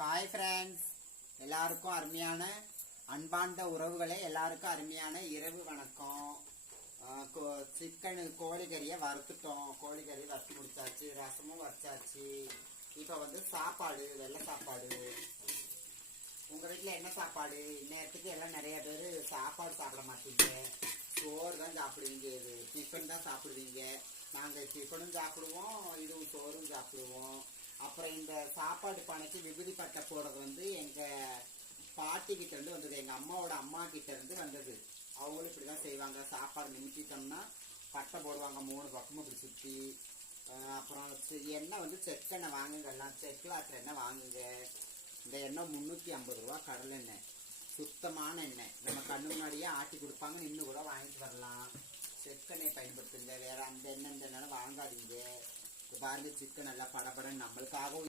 Hi friends, எல்லாருக்கும் அருமையான அன்பார்ந்த உறவுகளே, எல்லாருக்கும் அருமையான இரவு வணக்கம். சிக்கனு கோழிக்கறியை வறுத்துட்டோம். கோழிக்கறி வறுத்து முடிச்சாச்சு, ரசமும் வச்சாச்சு. இப்போ சாப்பாடு, வெள்ளை சாப்பாடு. உங்கள் வீட்டில் என்ன சாப்பாடு? இந்நேரத்துக்கு எல்லாம் நிறைய பேர் சாப்பாடு சாப்பிட மாட்டீங்க, சோறு தான் சாப்பிடுவீங்க. இது டிஃபன் தான் சாப்பிடுவீங்க. நாங்கள் டிஃபனும் சாப்பிடுவோம், இதுவும் சோறும் சாப்பிடுவோம். அப்புறம் இந்த சாப்பாடு பானைக்கு விபூதி பட்டை போடுறது எங்கள் பாட்டி கிட்ட இருந்து வந்தது, எங்கள் அம்மாவோட அம்மா கிட்ட இருந்து வந்தது. அவங்களும் இப்படி தான் செய்வாங்க. சாப்பாடு நிமித்திட்டோம்னா பட்டை போடுவாங்க 3 பக்கமும் இப்படி சுற்றி. அப்புறம் எண்ணெய் செக்கெண்ணெய் வாங்குங்க, எல்லாம் செக்கில் ஆட்டுற எண்ணெய் வாங்குங்க. இந்த எண்ணெய் 350 ரூபா கடலெண்ணெய், சுத்தமான எண்ணெய். நம்ம கண்ணு முன்னாடியே ஆட்டி கொடுப்பாங்க, இன்னும் கூட வாங்கிட்டு வரலாம். செக்கெண்ணெய் பயன்படுத்துங்க, வேற அந்த எண்ணெய் இந்த எண்ணெய் வாங்காதீங்க. பாருங்க, சிக்கன் நல்லா படபடன்னு நம்மளுக்காகவும்